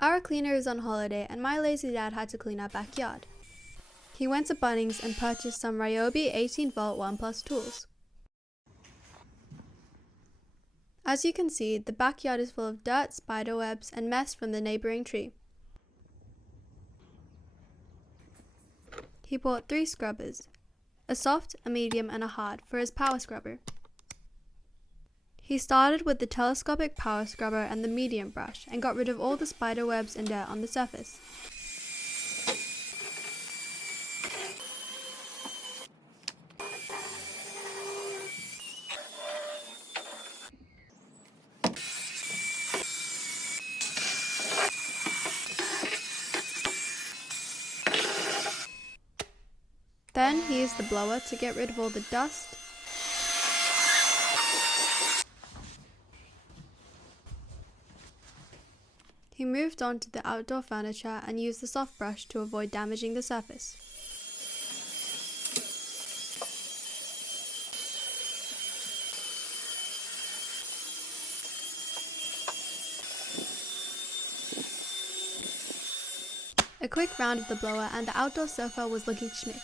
Our cleaner is on holiday and my lazy dad had to clean our backyard. He went to Bunnings and purchased some Ryobi 18-volt 1+ tools. As you can see, the backyard is full of dirt, spider webs, and mess from the neighboring tree. He bought 3 scrubbers, a soft, a medium, and a hard, for his power scrubber. He started with the telescopic power scrubber and the medium brush and got rid of all the spider webs and dirt on the surface. Then he used the blower to get rid of all the dust, he moved on to the outdoor furniture and used the soft brush to avoid damaging the surface. A quick round of the blower and the outdoor sofa was looking schmick.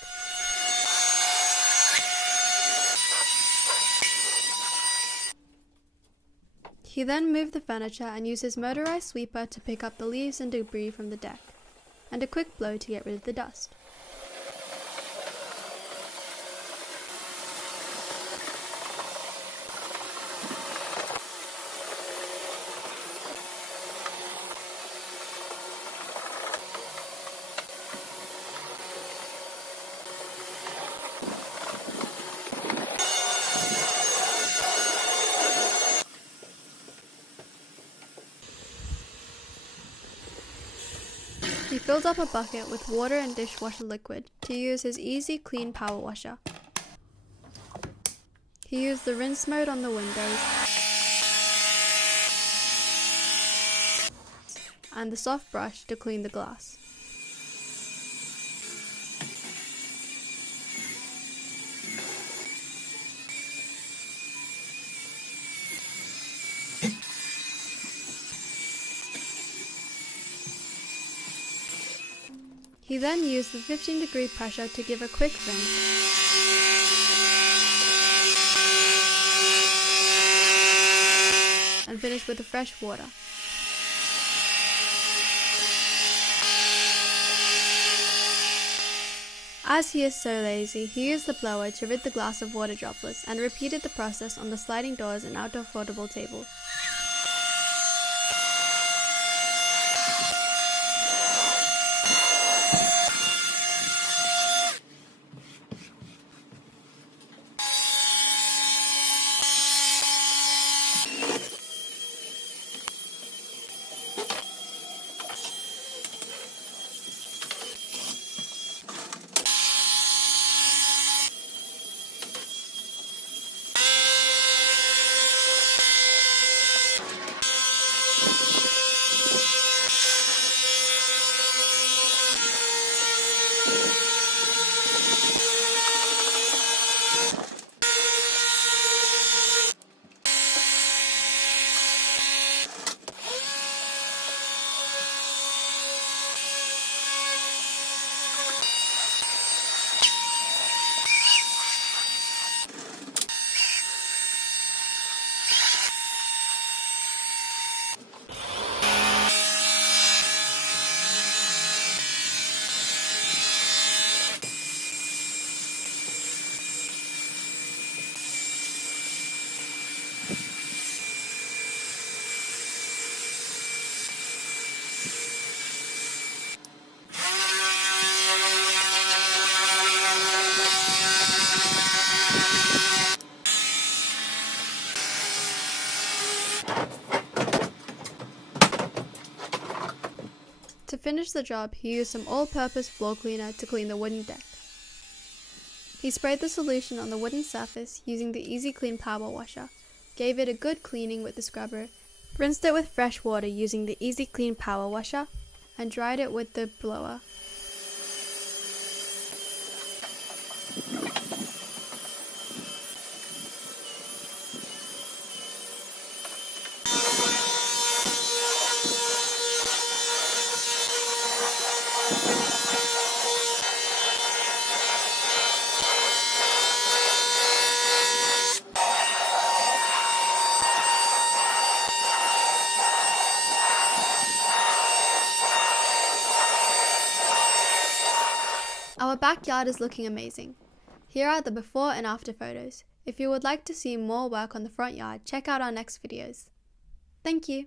He then moved the furniture and used his motorized sweeper to pick up the leaves and debris from the deck, and a quick blow to get rid of the dust. He filled up a bucket with water and dishwasher liquid to use his EZclean Power Washer. He used the rinse mode on the windows and the soft brush to clean the glass. He then used the 15-degree pressure to give a quick rinse and finish with the fresh water. As he is so lazy, he used the blower to rid the glass of water droplets and repeated the process on the sliding doors and outdoor foldable table. To finish the job, he used some all-purpose floor cleaner to clean the wooden deck. He sprayed the solution on the wooden surface using the EZclean Power Washer, gave it a good cleaning with the scrubber, rinsed it with fresh water using the EZclean Power Washer, and dried it with the blower. Our backyard is looking amazing. Here are the before and after photos. If you would like to see more work on the front yard, check out our next videos. Thank you.